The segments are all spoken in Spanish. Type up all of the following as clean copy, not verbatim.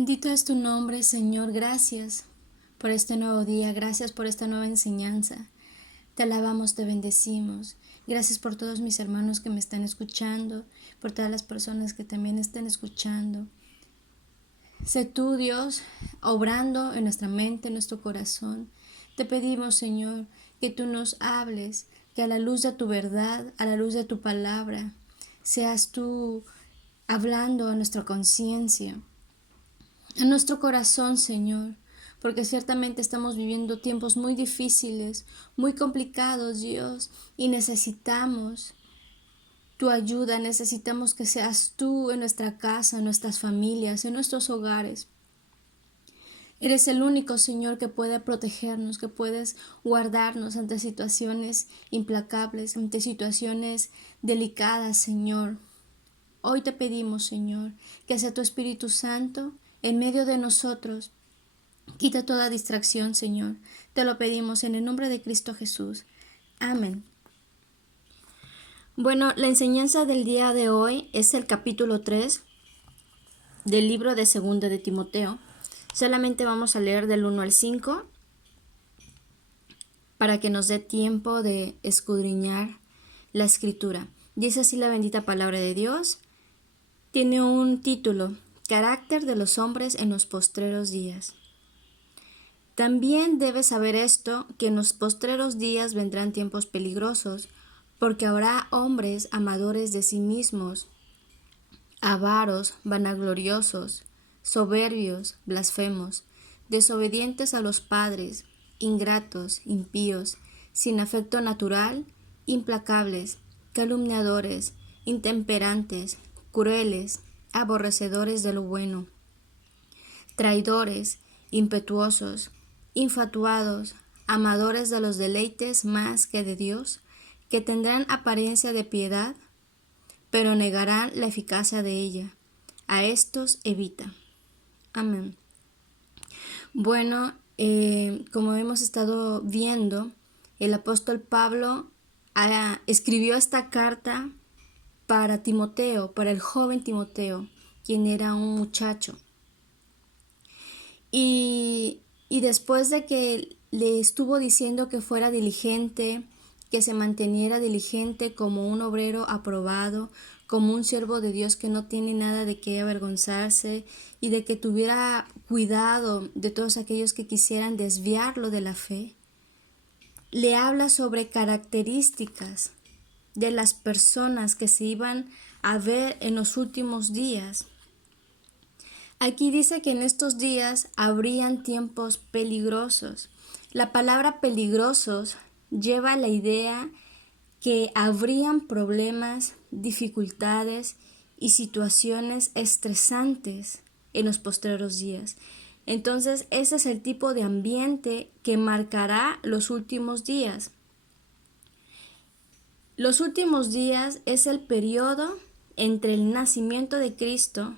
Bendito es tu nombre, Señor. Gracias por este nuevo día. Gracias por esta nueva enseñanza. Te alabamos, te bendecimos. Gracias por todos mis hermanos que me están escuchando, por todas las personas que también están escuchando. Sé tú, Dios, obrando en nuestra mente, en nuestro corazón. Te pedimos, Señor, que tú nos hables, que a la luz de tu verdad, a la luz de tu palabra, seas tú hablando a nuestra conciencia, a nuestro corazón, Señor, porque ciertamente estamos viviendo tiempos muy difíciles, muy complicados, Dios, y necesitamos tu ayuda, necesitamos que seas tú en nuestra casa, en nuestras familias, en nuestros hogares. Eres el único, Señor, que puede protegernos, que puedes guardarnos ante situaciones implacables, ante situaciones delicadas, Señor. Hoy te pedimos, Señor, que sea tu Espíritu Santo en medio de nosotros. Quita toda distracción, Señor. Te lo pedimos en el nombre de Cristo Jesús. Amén. Bueno, la enseñanza del día de hoy es el capítulo 3 del libro de 2 de Timoteo. Solamente vamos a leer del 1 al 5 para que nos dé tiempo de escudriñar la escritura. Dice así la bendita palabra de Dios. Tiene un título: Carácter de los hombres en los postreros días. También debes saber esto, que en los postreros días vendrán tiempos peligrosos, porque habrá hombres amadores de sí mismos, avaros, vanagloriosos, soberbios, blasfemos, desobedientes a los padres, ingratos, impíos, sin afecto natural, implacables, calumniadores, intemperantes, crueles, aborrecedores de lo bueno, traidores, impetuosos, infatuados, amadores de los deleites más que de Dios, que tendrán apariencia de piedad, pero negarán la eficacia de ella. A estos evita. Amén. Bueno, como hemos estado viendo, el apóstol Pablo escribió esta carta para Timoteo, para el joven Timoteo, quien era un muchacho. Y después de que le estuvo diciendo que fuera diligente, que se manteniera diligente como un obrero aprobado, como un siervo de Dios que no tiene nada de qué avergonzarse, y de que tuviera cuidado de todos aquellos que quisieran desviarlo de la fe, le habla sobre características de las personas que se iban a ver en los últimos días. Aquí dice que en estos días habrían tiempos peligrosos. La palabra peligrosos lleva la idea que habrían problemas, dificultades y situaciones estresantes en los postreros días. Entonces, ese es el tipo de ambiente que marcará los últimos días. Los últimos días es el periodo entre el nacimiento de Cristo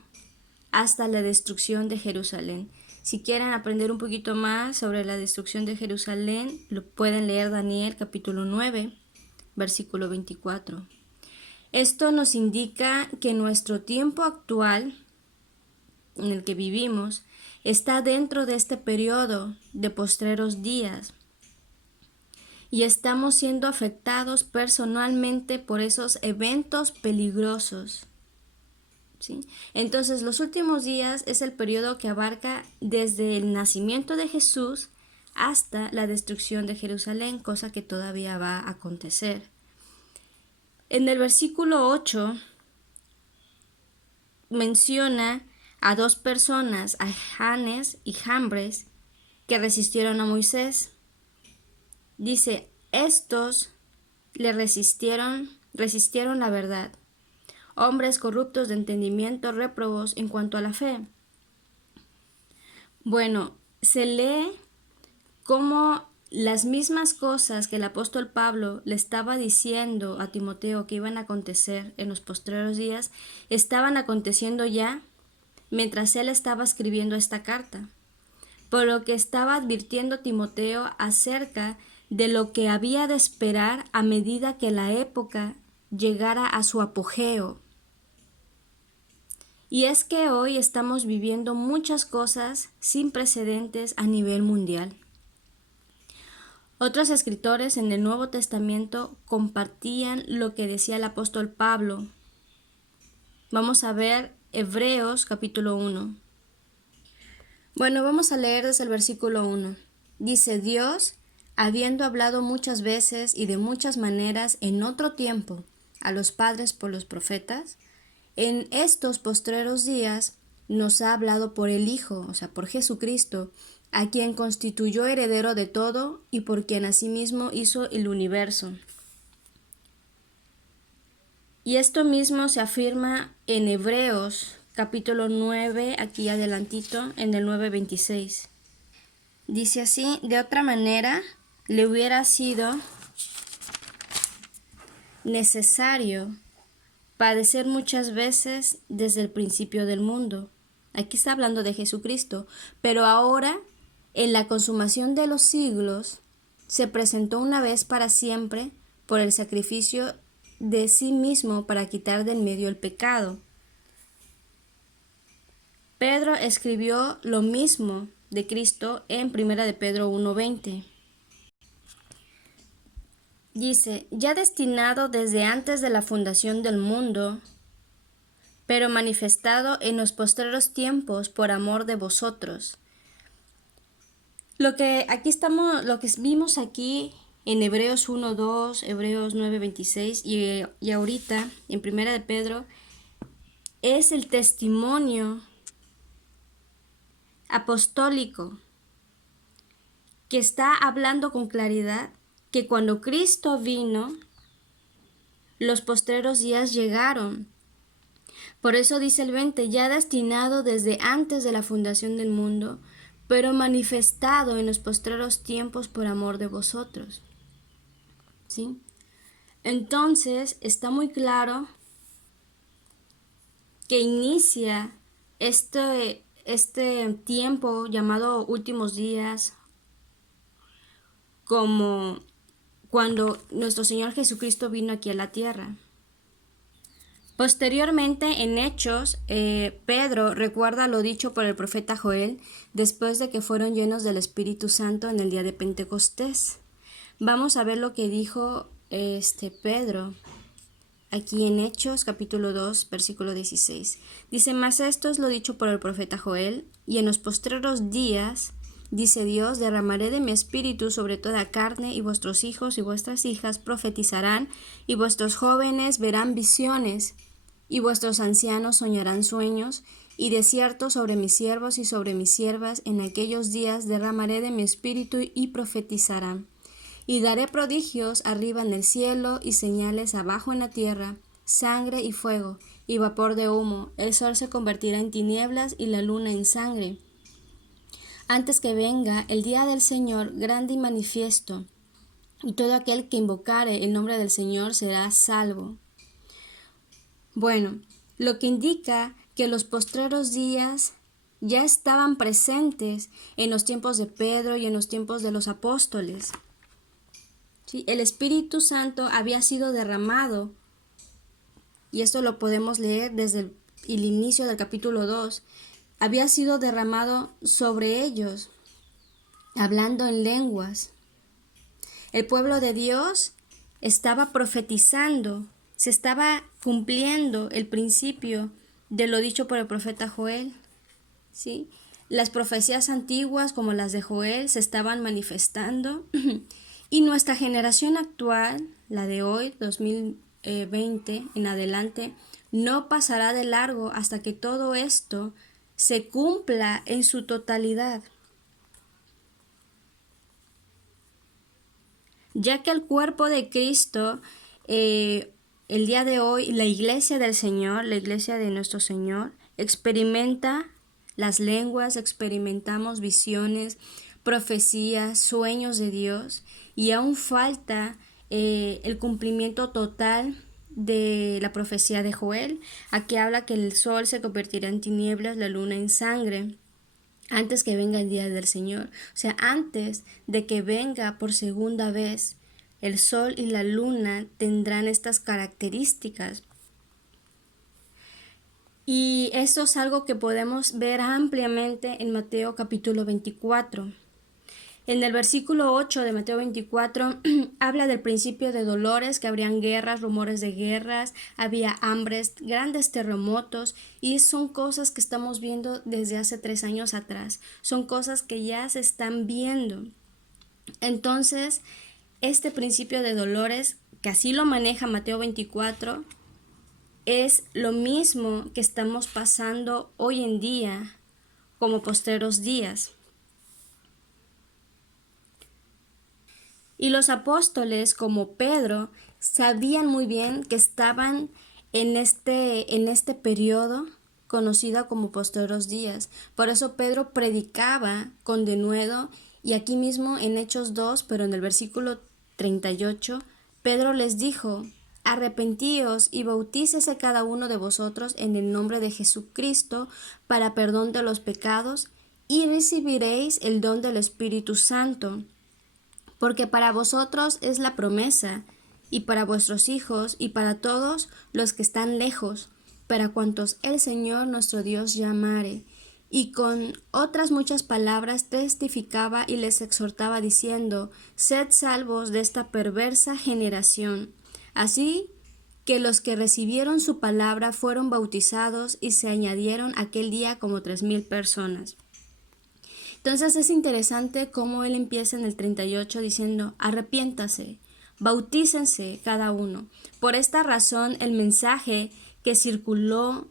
hasta la destrucción de Jerusalén. Si quieren aprender un poquito más sobre la destrucción de Jerusalén, lo pueden leer Daniel capítulo 9, versículo 24. Esto nos indica que nuestro tiempo actual, en el que vivimos, está dentro de este periodo de postreros días y estamos siendo afectados personalmente por esos eventos peligrosos. ¿Sí? Entonces, los últimos días es el periodo que abarca desde el nacimiento de Jesús hasta la destrucción de Jerusalén, cosa que todavía va a acontecer. En el versículo 8 menciona a dos personas, a Janes y Jambres, que resistieron a Moisés. Dice, estos le resistieron la verdad. Hombres corruptos de entendimiento, réprobos en cuanto a la fe. Bueno, se lee cómo las mismas cosas que el apóstol Pablo le estaba diciendo a Timoteo que iban a acontecer en los postreros días, estaban aconteciendo ya mientras él estaba escribiendo esta carta, por lo que estaba advirtiendo Timoteo acerca de lo que había de esperar a medida que la época llegara a su apogeo. Y es que hoy estamos viviendo muchas cosas sin precedentes a nivel mundial. Otros escritores en el Nuevo Testamento compartían lo que decía el apóstol Pablo. Vamos a ver Hebreos capítulo 1. Bueno, vamos a leer desde el versículo 1. Dice: Dios, habiendo hablado muchas veces y de muchas maneras en otro tiempo a los padres por los profetas, en estos postreros días nos ha hablado por el Hijo, o sea, por Jesucristo, a quien constituyó heredero de todo y por quien asimismo hizo el universo. Y esto mismo se afirma en Hebreos capítulo 9, aquí adelantito, en el 9:26. Dice así: de otra manera, le hubiera sido necesario padecer muchas veces desde el principio del mundo. Aquí está hablando de Jesucristo, pero ahora, en la consumación de los siglos, se presentó una vez para siempre por el sacrificio de sí mismo para quitar del medio el pecado. Pedro escribió lo mismo de Cristo en 1 de Pedro 1:20. Dice: ya destinado desde antes de la fundación del mundo, pero manifestado en los postreros tiempos por amor de vosotros. Lo que vimos aquí en Hebreos 1:2, Hebreos 9:26 y ahorita en 1 de Pedro es el testimonio apostólico que está hablando con claridad que cuando Cristo vino, los postreros días llegaron. Por eso dice el 20: ya destinado desde antes de la fundación del mundo, pero manifestado en los postreros tiempos por amor de vosotros. ¿Sí? Entonces está muy claro que inicia este tiempo llamado últimos días, como cuando nuestro Señor Jesucristo vino aquí a la tierra. Posteriormente, en Hechos, Pedro recuerda lo dicho por el profeta Joel después de que fueron llenos del Espíritu Santo en el día de Pentecostés. Vamos a ver lo que dijo Pedro aquí en Hechos capítulo 2, versículo 16. Dice: mas esto es lo dicho por el profeta Joel, y en los postreros días, dice Dios, derramaré de mi espíritu sobre toda carne, y vuestros hijos y vuestras hijas profetizarán, y vuestros jóvenes verán visiones, y vuestros ancianos soñarán sueños, y de cierto sobre mis siervos y sobre mis siervas en aquellos días derramaré de mi espíritu y profetizarán. Y daré prodigios arriba en el cielo y señales abajo en la tierra, sangre y fuego y vapor de humo. El sol se convertirá en tinieblas y la luna en sangre, antes que venga el día del Señor grande y manifiesto, y todo aquel que invocare el nombre del Señor será salvo. Bueno, lo que indica que los postreros días ya estaban presentes en los tiempos de Pedro y en los tiempos de los apóstoles. ¿Sí? El Espíritu Santo había sido derramado, y esto lo podemos leer desde el inicio del capítulo 2, había sido derramado sobre ellos, hablando en lenguas. El pueblo de Dios estaba profetizando, se estaba cumpliendo el principio de lo dicho por el profeta Joel. ¿Sí? Las profecías antiguas, como las de Joel, se estaban manifestando y nuestra generación actual, la de hoy, 2020 en adelante, no pasará de largo hasta que todo esto se cumpla en su totalidad. Ya que el cuerpo de Cristo, el día de hoy, la iglesia del Señor, la iglesia de nuestro Señor, experimenta las lenguas, experimentamos visiones, profecías, sueños de Dios, y aún falta el cumplimiento total de la profecía de Joel. Aquí habla que el sol se convertirá en tinieblas, la luna en sangre, antes que venga el día del Señor. O sea, antes de que venga por segunda vez, el sol y la luna tendrán estas características. Y eso es algo que podemos ver ampliamente en Mateo capítulo 24. En el versículo 8 de Mateo 24 habla del principio de dolores, que habrían guerras, rumores de guerras, había hambres, grandes terremotos, y son cosas que estamos viendo desde hace 3 años atrás. Son cosas que ya se están viendo. Entonces, este principio de dolores, que así lo maneja Mateo 24, es lo mismo que estamos pasando hoy en día como postreros días. Y los apóstoles, como Pedro, sabían muy bien que estaban en este periodo conocido como postreros días. Por eso Pedro predicaba con denuedo, y aquí mismo en Hechos 2, pero en el versículo 38, Pedro les dijo: arrepentíos y bautícese cada uno de vosotros en el nombre de Jesucristo para perdón de los pecados, y recibiréis el don del Espíritu Santo, porque para vosotros es la promesa, y para vuestros hijos, y para todos los que están lejos, para cuantos el Señor nuestro Dios llamare. Y con otras muchas palabras testificaba y les exhortaba diciendo: sed salvos de esta perversa generación. Así que los que recibieron su palabra fueron bautizados, y se añadieron aquel día como 3,000 personas. Entonces es interesante cómo él empieza en el 38 diciendo: arrepiéntase, bautícense cada uno. Por esta razón, el mensaje que circuló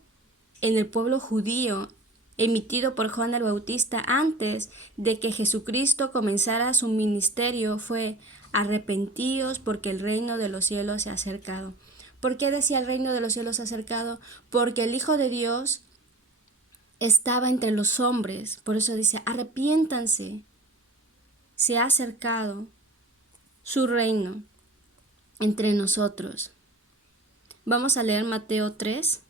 en el pueblo judío, emitido por Juan el Bautista antes de que Jesucristo comenzara su ministerio, fue: arrepentíos, porque el reino de los cielos se ha acercado. ¿Por qué decía el reino de los cielos se ha acercado? Porque el Hijo de Dios estaba entre los hombres. Por eso dice: arrepiéntanse, se ha acercado su reino entre nosotros. Vamos a leer Mateo 3,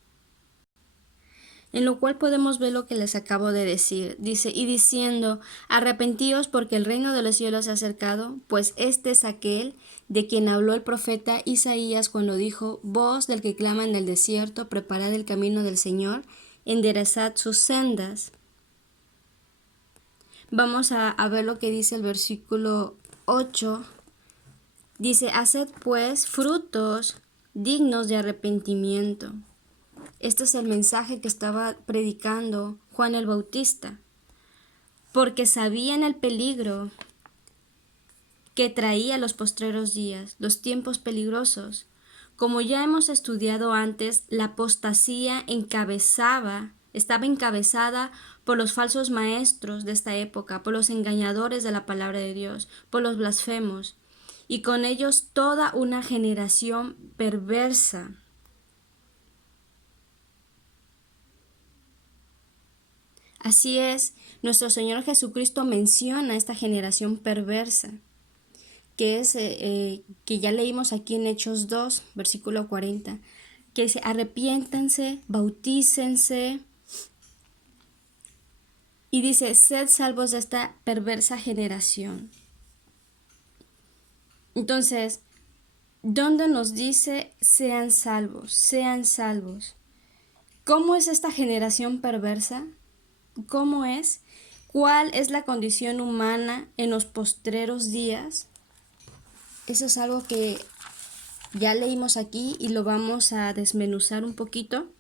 en lo cual podemos ver lo que les acabo de decir. Dice: y diciendo: arrepentíos, porque el reino de los cielos se ha acercado, pues este es aquel de quien habló el profeta Isaías cuando dijo: voz del que clama en el desierto, preparad el camino del Señor, enderezad sus sendas. Vamos a ver lo que dice el versículo 8. Dice: haced pues frutos dignos de arrepentimiento. Este es el mensaje que estaba predicando Juan el Bautista, porque sabían el peligro que traía los postreros días, los tiempos peligrosos. Como ya hemos estudiado antes, la apostasía estaba encabezada por los falsos maestros de esta época, por los engañadores de la palabra de Dios, por los blasfemos, y con ellos toda una generación perversa. Así es, nuestro Señor Jesucristo menciona esta generación perversa, que es que ya leímos aquí en Hechos 2, versículo 40, que dice: arrepiéntanse, bautícense, y dice: sed salvos de esta perversa generación. Entonces, ¿dónde nos dice sean salvos? Sean salvos. ¿Cómo es esta generación perversa? ¿Cómo es? ¿Cuál es la condición humana en los postreros días? Eso es algo que ya leímos aquí y lo vamos a desmenuzar un poquito.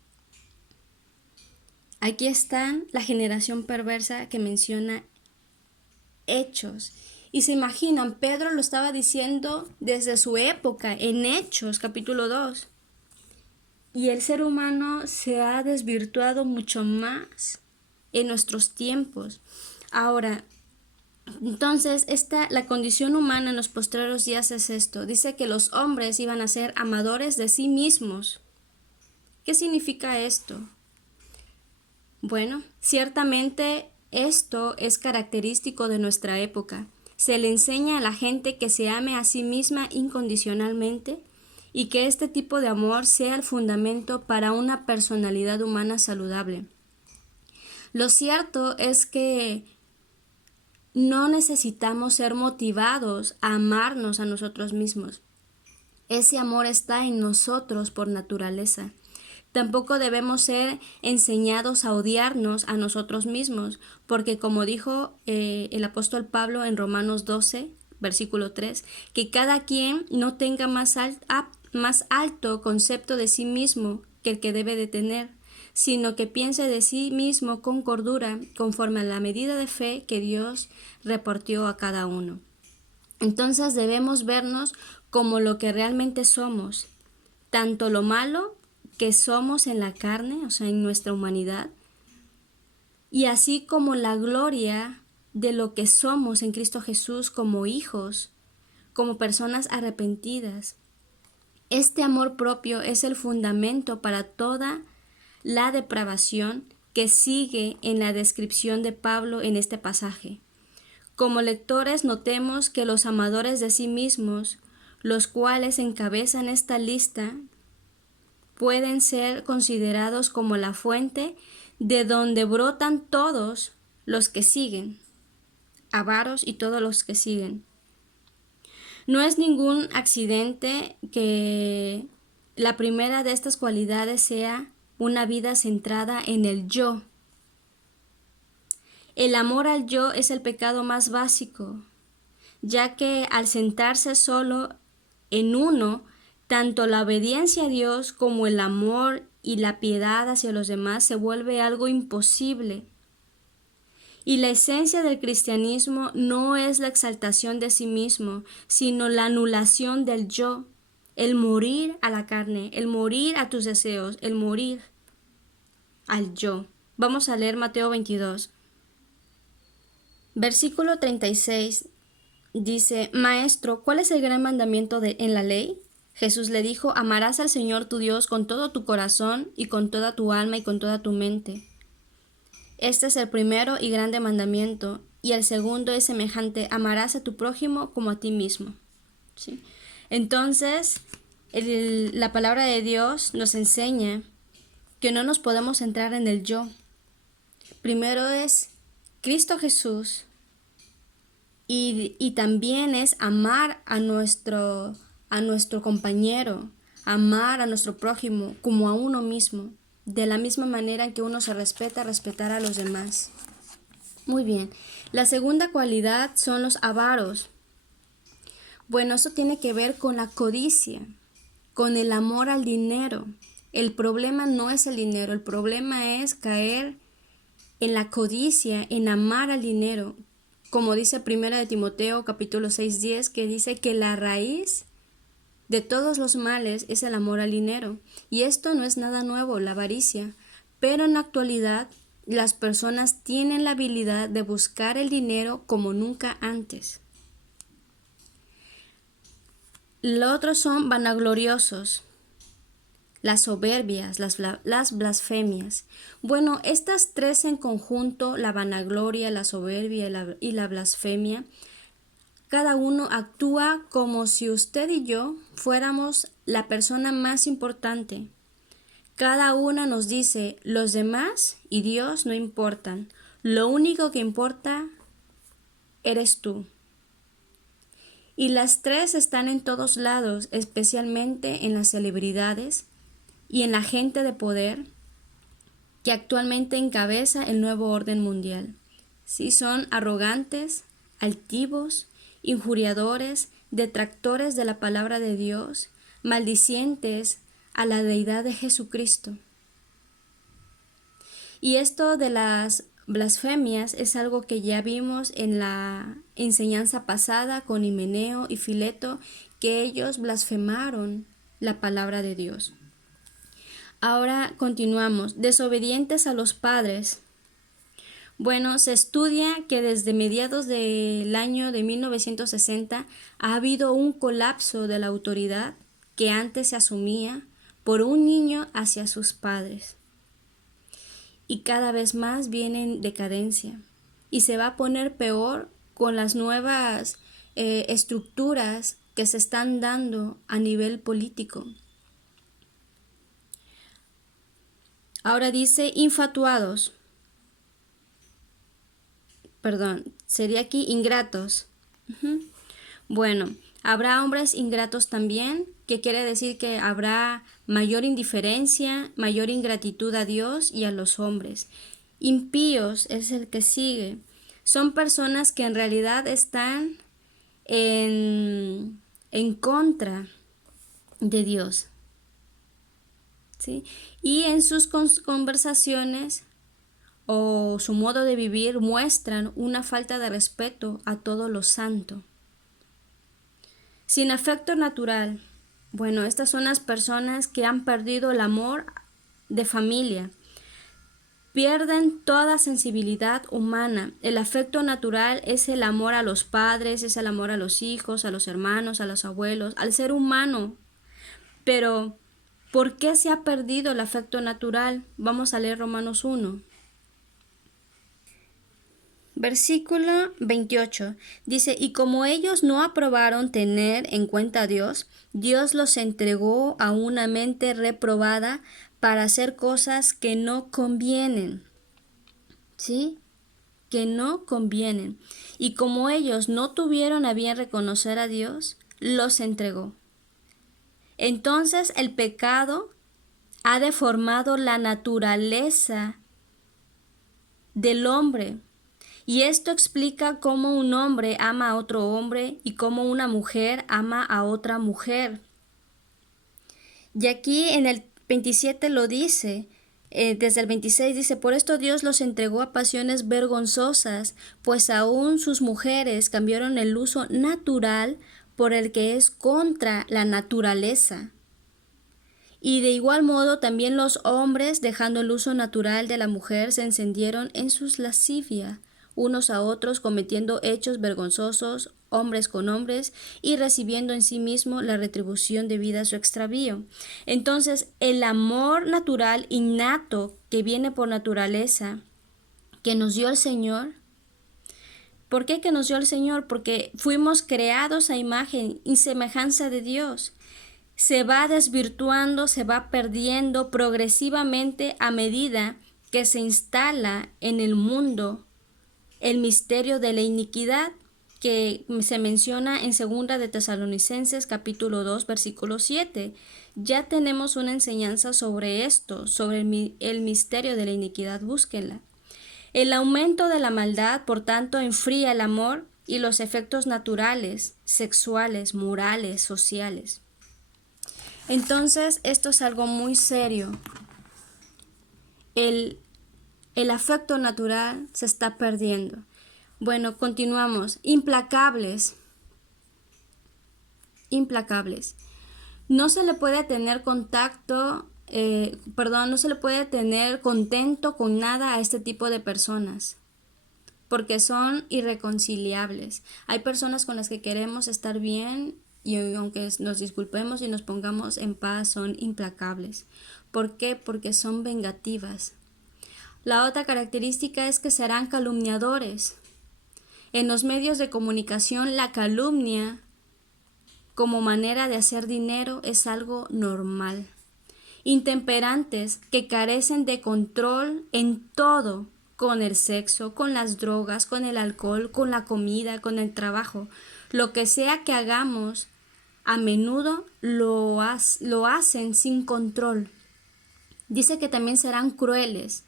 Aquí está la generación perversa que menciona Hechos. Y se imaginan, Pedro lo estaba diciendo desde su época, en Hechos, capítulo 2. Y el ser humano se ha desvirtuado mucho más en nuestros tiempos. Ahora, entonces, la condición humana en los postreros días es esto. Dice que los hombres iban a ser amadores de sí mismos. ¿Qué significa esto? Bueno, ciertamente esto es característico de nuestra época. Se le enseña a la gente que se ame a sí misma incondicionalmente y que este tipo de amor sea el fundamento para una personalidad humana saludable. Lo cierto es que no necesitamos ser motivados a amarnos a nosotros mismos. Ese amor está en nosotros por naturaleza. Tampoco debemos ser enseñados a odiarnos a nosotros mismos, porque como dijo el apóstol Pablo en Romanos 12, versículo 3, que cada quien no tenga más alto concepto de sí mismo que el que debe de tener, sino que piense de sí mismo con cordura, conforme a la medida de fe que Dios repartió a cada uno. Entonces debemos vernos como lo que realmente somos, tanto lo malo que somos en la carne, o sea, en nuestra humanidad, y así como la gloria de lo que somos en Cristo Jesús como hijos, como personas arrepentidas. Este amor propio es el fundamento para toda la depravación que sigue en la descripción de Pablo en este pasaje. Como lectores notemos que los amadores de sí mismos, los cuales encabezan esta lista, pueden ser considerados como la fuente de donde brotan todos los que siguen, avaros y todos los que siguen. No es ningún accidente que la primera de estas cualidades sea una vida centrada en el yo. El amor al yo es el pecado más básico, ya que al sentarse solo en uno, tanto la obediencia a Dios como el amor y la piedad hacia los demás se vuelve algo imposible. Y la esencia del cristianismo no es la exaltación de sí mismo, sino la anulación del yo, el morir a la carne, el morir a tus deseos, el morir al yo. Vamos a leer Mateo 22. Versículo 36 dice: Maestro, ¿cuál es el gran mandamiento en la ley? Jesús le dijo: Amarás al Señor tu Dios con todo tu corazón y con toda tu alma y con toda tu mente. Este es el primero y grande mandamiento, y el segundo es semejante: amarás a tu prójimo como a ti mismo. ¿Sí? Entonces, la palabra de Dios nos enseña que no nos podemos centrar en el yo. Primero es Cristo Jesús, y también es amar a nuestro compañero, amar a nuestro prójimo como a uno mismo, de la misma manera en que uno se respeta, respetar a los demás. Muy bien. La segunda cualidad son los avaros. Bueno, eso tiene que ver con la codicia, con el amor al dinero. El problema no es el dinero, el problema es caer en la codicia, en amar al dinero. Como dice 1 de Timoteo capítulo 6:10, que dice que la raíz de todos los males es el amor al dinero. Y esto no es nada nuevo, la avaricia. Pero en la actualidad, las personas tienen la habilidad de buscar el dinero como nunca antes. Los otros son vanagloriosos, las soberbias, las blasfemias. Bueno, estas tres en conjunto, la vanagloria, la soberbia y la blasfemia, cada uno actúa como si usted y yo fuéramos la persona más importante. Cada una nos dice: los demás y Dios no importan, lo único que importa eres tú. Y las tres están en todos lados, especialmente en las celebridades y en la gente de poder que actualmente encabeza el nuevo orden mundial. Sí, son arrogantes, altivos, injuriadores, detractores de la palabra de Dios, maldicientes a la deidad de Jesucristo. Y esto de las blasfemias es algo que ya vimos en la enseñanza pasada con Himeneo y Fileto, que ellos blasfemaron la palabra de Dios. Ahora continuamos. Desobedientes a los padres. Bueno, se estudia que desde mediados del año de 1960 ha habido un colapso de la autoridad que antes se asumía por un niño hacia sus padres. Y cada vez más viene en decadencia. Y se va a poner peor con las nuevas estructuras que se están dando a nivel político. Ahora dice infatuados. Sería aquí ingratos. Bueno, Habrá hombres ingratos también, que quiere decir que habrá mayor indiferencia, mayor ingratitud a Dios y a los hombres. Impíos es el que sigue. Son personas que en realidad están en contra de Dios, ¿sí? Y en sus conversaciones o su modo de vivir muestran una falta de respeto a todo lo santo. Sin afecto natural. Bueno, estas son las personas que han perdido el amor de familia. Pierden toda sensibilidad humana. El afecto natural es el amor a los padres, es el amor a los hijos, a los hermanos, a los abuelos, al ser humano. Pero, ¿por qué se ha perdido el afecto natural? Vamos a leer Romanos 1. Versículo 28 dice, y como ellos no aprobaron tener en cuenta a Dios, Dios los entregó a una mente reprobada para hacer cosas que no convienen, ¿sí? Que no convienen. Y como ellos no tuvieron a bien reconocer a Dios, los entregó. Entonces el pecado ha deformado la naturaleza del hombre. Y esto explica cómo un hombre ama a otro hombre y cómo una mujer ama a otra mujer. Y aquí en el 27 lo dice, desde el 26 dice, por esto Dios los entregó a pasiones vergonzosas, pues aún sus mujeres cambiaron el uso natural por el que es contra la naturaleza. Y de igual modo también los hombres, dejando el uso natural de la mujer, se encendieron en sus lascivias, unos a otros cometiendo hechos vergonzosos, hombres con hombres, y recibiendo en sí mismo la retribución debida a su extravío. Entonces, el amor natural innato que viene por naturaleza, que nos dio el Señor. ¿Por qué que nos dio el Señor? Porque fuimos creados a imagen y semejanza de Dios. Se va desvirtuando, se va perdiendo progresivamente a medida que se instala en el mundo el misterio de la iniquidad que se menciona en 2 de Tesalonicenses capítulo 2 versículo 7. Ya tenemos una enseñanza sobre esto, sobre el misterio de la iniquidad, búsquenla. El aumento de la maldad, por tanto, enfría el amor y los efectos naturales, sexuales, morales, sociales. Entonces, esto es algo muy serio. El afecto natural se está perdiendo. Bueno, continuamos. Implacables. Implacables. No se le puede tener no se le puede tener contento con nada a este tipo de personas, porque son irreconciliables. Hay personas con las que queremos estar bien y aunque nos disculpemos y nos pongamos en paz, son implacables. ¿Por qué? Porque son vengativas. La otra característica es que serán calumniadores. En los medios de comunicación, la calumnia como manera de hacer dinero es algo normal. Intemperantes que carecen de control en todo, con el sexo, con las drogas, con el alcohol, con la comida, con el trabajo. Lo que sea que hagamos, a menudo lo hacen sin control. Dice que también serán crueles,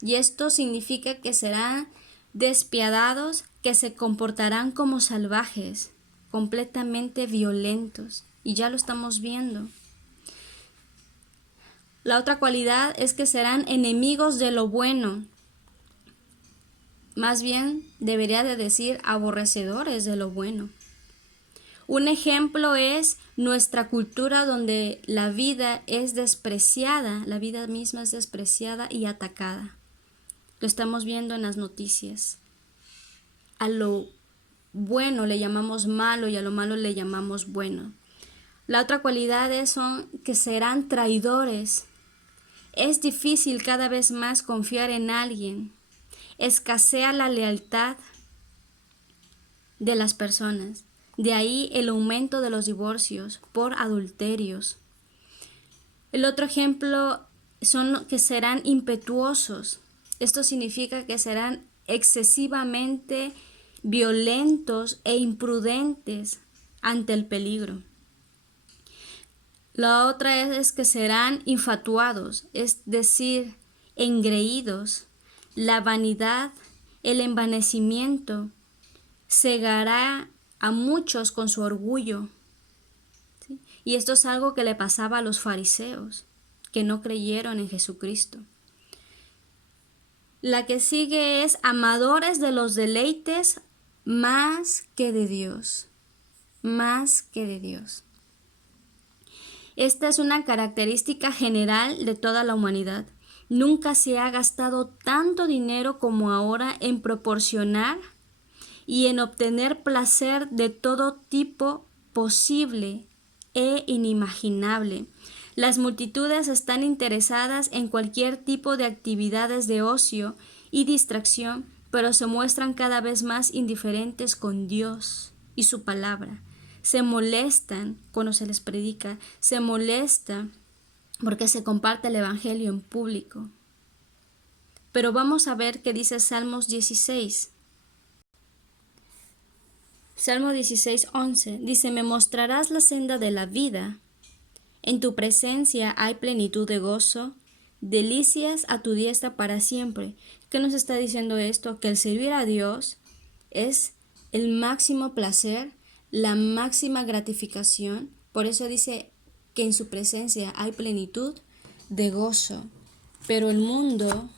y esto significa que serán despiadados, que se comportarán como salvajes, completamente violentos, y ya lo estamos viendo. La otra cualidad es que serán enemigos de lo bueno. Más bien debería de decir aborrecedores de lo bueno. Un ejemplo es nuestra cultura donde la vida es despreciada, la vida misma es despreciada y atacada. Lo estamos viendo en las noticias. A lo bueno le llamamos malo y a lo malo le llamamos bueno. La otra cualidad son que serán traidores. Es difícil cada vez más confiar en alguien. Escasea la lealtad de las personas. De ahí el aumento de los divorcios por adulterios. El otro ejemplo son que serán impetuosos. Esto significa que serán excesivamente violentos e imprudentes ante el peligro. La otra es que serán infatuados, es decir, engreídos. La vanidad, el envanecimiento, cegará a muchos con su orgullo. ¿Sí? Y esto es algo que le pasaba a los fariseos, que no creyeron en Jesucristo. La que sigue es amadores de los deleites más que de Dios. Más que de Dios. Esta es una característica general de toda la humanidad. Nunca se ha gastado tanto dinero como ahora en proporcionar y en obtener placer de todo tipo posible e inimaginable. Las multitudes están interesadas en cualquier tipo de actividades de ocio y distracción, pero se muestran cada vez más indiferentes con Dios y su palabra. Se molestan cuando se les predica, se molesta porque se comparte el Evangelio en público. Pero vamos a ver qué dice Salmos 16. Salmo 16:11 dice: Me mostrarás la senda de la vida. En tu presencia hay plenitud de gozo, delicias a tu diestra para siempre. ¿Qué nos está diciendo esto? Que el servir a Dios es el máximo placer, la máxima gratificación. Por eso dice que en su presencia hay plenitud de gozo. Pero el mundo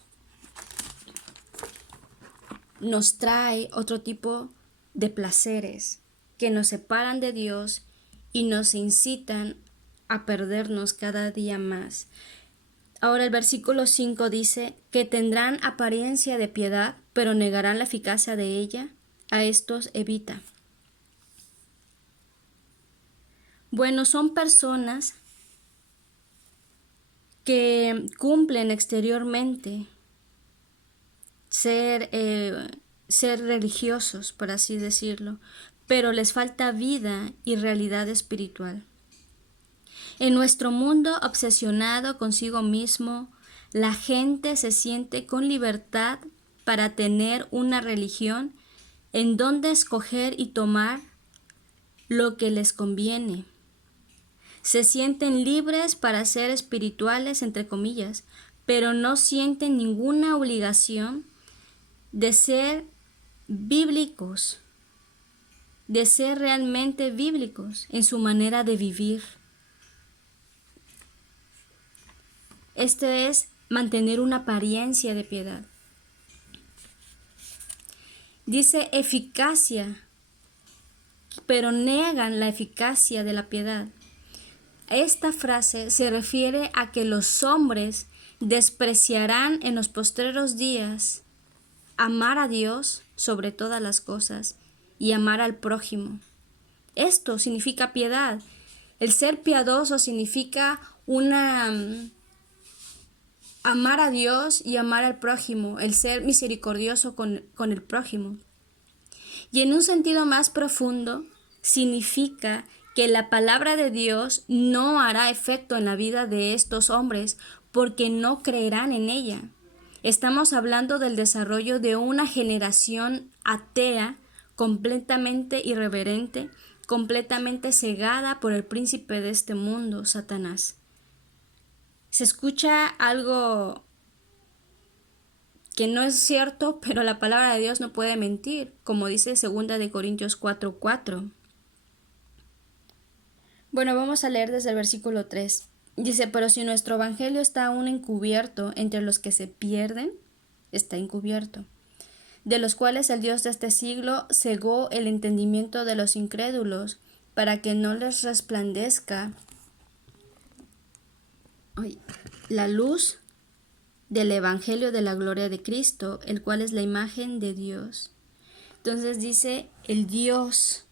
nos trae otro tipo de placeres que nos separan de Dios y nos incitan a perdernos cada día más. Ahora el versículo 5 dice que tendrán apariencia de piedad, pero negarán la eficacia de ella. A estos evita. Bueno, son personas que cumplen exteriormente ser religiosos, por así decirlo, pero les falta vida y realidad espiritual. En nuestro mundo obsesionado consigo mismo, la gente se siente con libertad para tener una religión en donde escoger y tomar lo que les conviene. Se sienten libres para ser espirituales, entre comillas, pero no sienten ninguna obligación de ser bíblicos, de ser realmente bíblicos en su manera de vivir. Esto es mantener una apariencia de piedad. Dice eficacia, pero niegan la eficacia de la piedad. Esta frase se refiere a que los hombres despreciarán en los postreros días amar a Dios sobre todas las cosas y amar al prójimo. Esto significa piedad. El ser piadoso significa amar a Dios y amar al prójimo, el ser misericordioso con el prójimo. Y en un sentido más profundo, significa que la palabra de Dios no hará efecto en la vida de estos hombres porque no creerán en ella. Estamos hablando del desarrollo de una generación atea, completamente irreverente, completamente cegada por el príncipe de este mundo, Satanás. Se escucha algo que no es cierto, pero la palabra de Dios no puede mentir, como dice 2 de Corintios 4:4. Bueno, vamos a leer desde el versículo 3. Dice: pero si nuestro evangelio está aún encubierto entre los que se pierden, está encubierto, de los cuales el Dios de este siglo cegó el entendimiento de los incrédulos, para que no les resplandezca la luz del evangelio de la gloria de Cristo, el cual es la imagen de Dios. Entonces dice, el Dios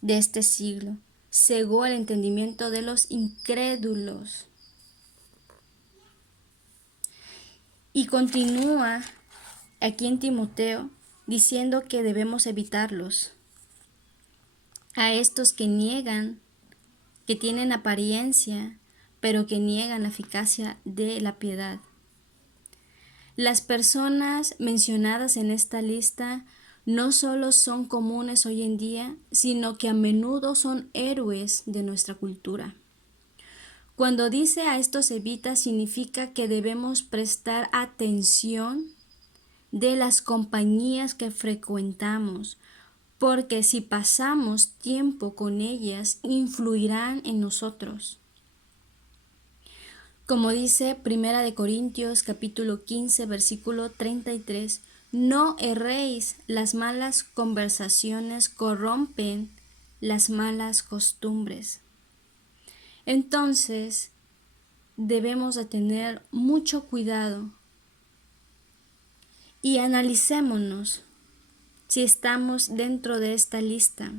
de este siglo cegó el entendimiento de los incrédulos. Y continúa aquí en Timoteo diciendo que debemos evitarlos. A estos que niegan, que tienen apariencia, pero que niegan la eficacia de la piedad. Las personas mencionadas en esta lista no solo son comunes hoy en día, sino que a menudo son héroes de nuestra cultura. Cuando dice a estos evita, significa que debemos prestar atención de las compañías que frecuentamos, porque si pasamos tiempo con ellas, influirán en nosotros. Como dice 1 Corintios capítulo 15, versículo 33, no erréis, las malas conversaciones corrompen las malas costumbres. Entonces, debemos de tener mucho cuidado y analicémonos si estamos dentro de esta lista.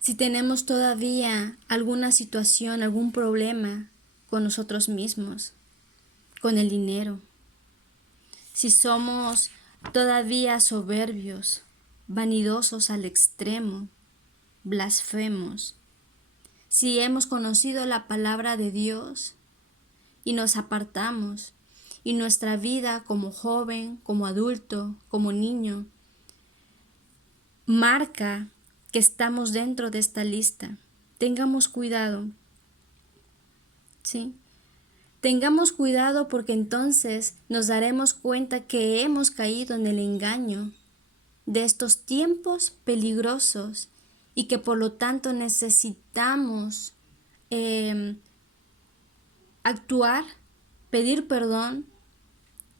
Si tenemos todavía alguna situación, algún problema con nosotros mismos, con el dinero. Si somos todavía soberbios, vanidosos al extremo, blasfemos. Si hemos conocido la palabra de Dios y nos apartamos, y nuestra vida como joven, como adulto, como niño, marca que estamos dentro de esta lista. Tengamos cuidado, ¿sí? Tengamos cuidado porque entonces nos daremos cuenta que hemos caído en el engaño de estos tiempos peligrosos y que por lo tanto necesitamos actuar, pedir perdón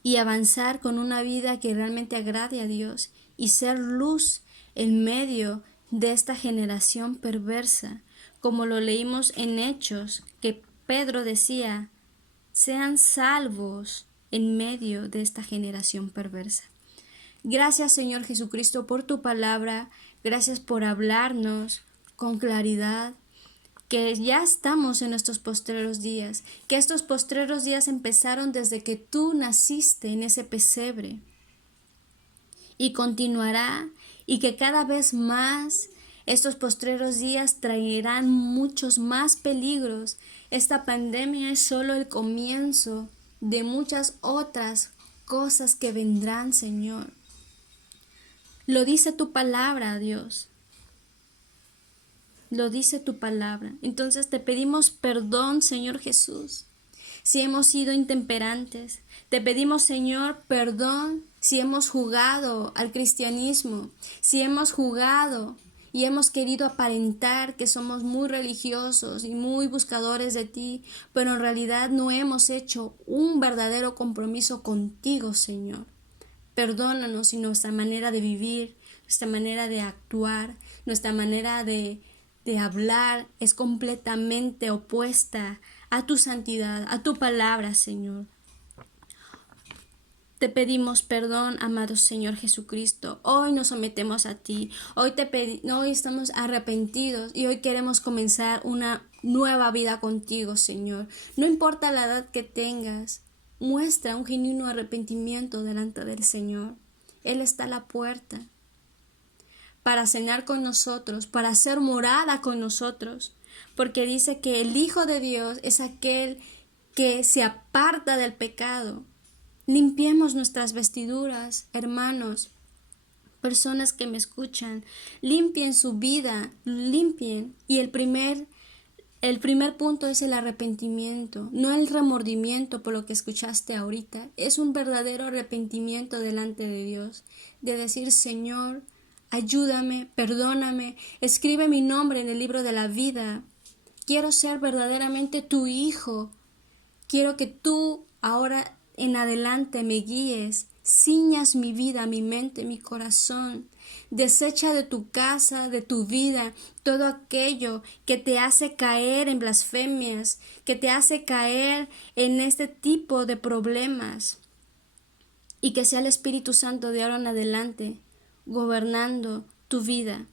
y avanzar con una vida que realmente agrade a Dios y ser luz en medio de esta generación perversa, como lo leímos en Hechos, que Pedro decía, sean salvos en medio de esta generación perversa. Gracias, Señor Jesucristo, por tu palabra, gracias por hablarnos con claridad, que ya estamos en estos postreros días, que estos postreros días empezaron desde que tú naciste en ese pesebre y continuará, y que cada vez más estos postreros días traerán muchos más peligros. Esta pandemia es solo el comienzo de muchas otras cosas que vendrán, Señor. Lo dice tu palabra, Dios. Lo dice tu palabra. Entonces te pedimos perdón, Señor Jesús, si hemos sido intemperantes. Te pedimos, Señor, perdón si hemos jugado al cristianismo, si hemos jugado y hemos querido aparentar que somos muy religiosos y muy buscadores de ti, pero en realidad no hemos hecho un verdadero compromiso contigo, Señor. Perdónanos si nuestra manera de vivir, nuestra manera de actuar, nuestra manera de hablar es completamente opuesta a tu santidad, a tu palabra, Señor. Te pedimos perdón, amado Señor Jesucristo. Hoy nos sometemos a ti. Hoy estamos arrepentidos y hoy queremos comenzar una nueva vida contigo, Señor. No importa la edad que tengas, muestra un genuino arrepentimiento delante del Señor. Él está a la puerta para cenar con nosotros, para hacer morada con nosotros, porque dice que el Hijo de Dios es aquel que se aparta del pecado. Limpiemos nuestras vestiduras, hermanos, personas que me escuchan, limpien su vida, limpien. Y el primer punto es el arrepentimiento, no el remordimiento por lo que escuchaste ahorita. Es un verdadero arrepentimiento delante de Dios, de decir, Señor, ayúdame, perdóname, escribe mi nombre en el libro de la vida. Quiero ser verdaderamente tu hijo. Quiero que tú ahora en adelante me guíes, ciñas mi vida, mi mente, mi corazón. Desecha de tu casa, de tu vida, todo aquello que te hace caer en blasfemias, que te hace caer en este tipo de problemas. Y que sea el Espíritu Santo de ahora en adelante gobernando tu vida,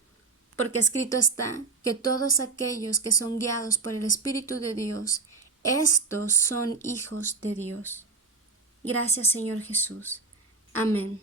porque escrito está que todos aquellos que son guiados por el Espíritu de Dios, estos son hijos de Dios. Gracias, Señor Jesús. Amén.